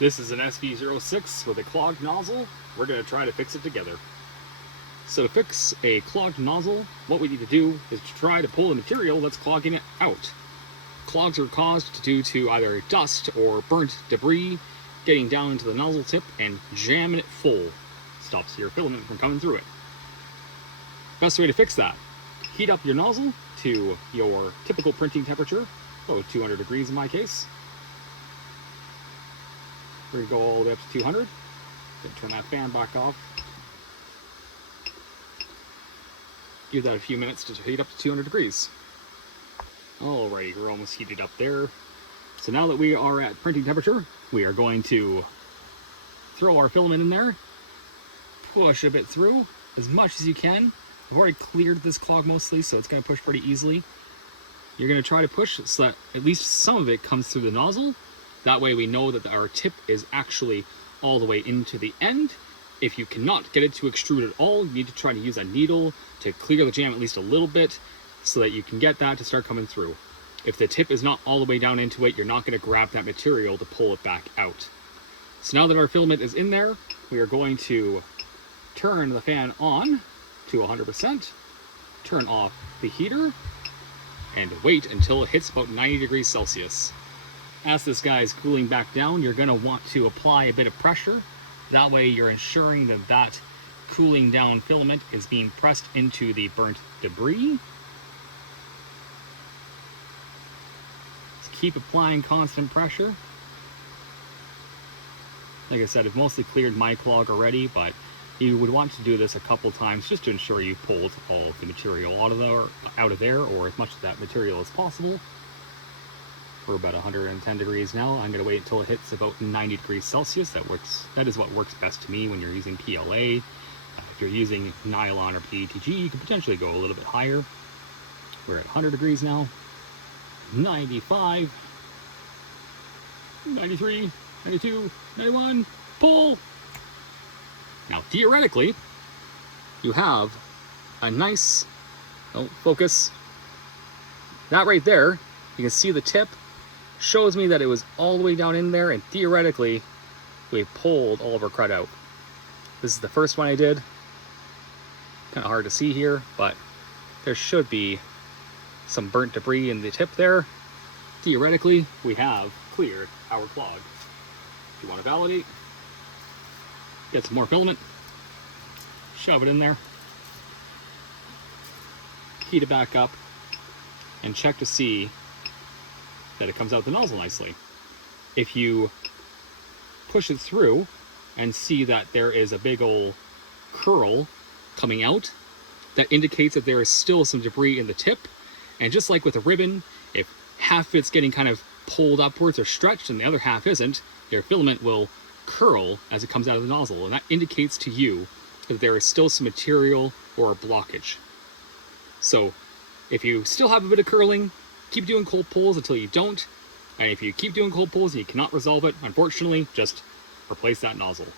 This is an SV06 with a clogged nozzle. We're going to try to fix it together. So to fix a clogged nozzle, what we need to do is to try to pull the material that's clogging it out. Clogs are caused due to either dust or burnt debris getting down into the nozzle tip and jamming it full. Stops your filament from coming through it. Best way to fix that: heat up your nozzle to your typical printing temperature, 200 degrees in my case. We're going to go all the way up to 200. Then turn that fan back off. Give that a few minutes to heat up to 200 degrees. Alrighty, we're almost heated up there. So now that we are at printing temperature, we are going to throw our filament in there, push a bit through as much as you can. I've already cleared this clog mostly, so it's going to push pretty easily. You're going to try to push so that at least some of it comes through the nozzle. That way we know that our tip is actually all the way into the end. If you cannot get it to extrude at all, you need to try to use a needle to clear the jam at least a little bit so that you can get that to start coming through. If the tip is not all the way down into it, you're not going to grab that material to pull it back out. So now that our filament is in there, we are going to turn the fan on to 100%, turn off the heater, and wait until it hits about 90 degrees Celsius. As this guy is cooling back down, you're going to want to apply a bit of pressure. That way you're ensuring that that cooling down filament is being pressed into the burnt debris. Just keep applying constant pressure. Like I said, I've mostly cleared my clog already, but you would want to do this a couple times just to ensure you pulled all of the material out of there, or as much of that material as possible. We're about 110 degrees now. I'm going to wait until it hits about 90 degrees Celsius. That is what works best to me when you're using PLA. If you're using nylon or PETG, you can potentially go a little bit higher. We're at 100 degrees now. 95, 93, 92, 91, pull! Now theoretically, you have a nice, focus. That right there, you can see the tip shows me that it was all the way down in there, and theoretically we pulled all of our crud out. This is the first one I did. Kind of hard to see here, but there should be some burnt debris in the tip there. Theoretically, we have cleared our clog. If you want to validate, get some more filament, shove it in there, heat it back up, and check to see that it comes out the nozzle nicely. If you push it through and see that there is a big old curl coming out, that indicates that there is still some debris in the tip. And just like with a ribbon, if half of it's getting kind of pulled upwards or stretched and the other half isn't, your filament will curl as it comes out of the nozzle, and that indicates to you that there is still some material or a blockage. So if you still have a bit of curling, keep doing cold pulls until you don't. And if you keep doing cold pulls and you cannot resolve it, unfortunately, just replace that nozzle.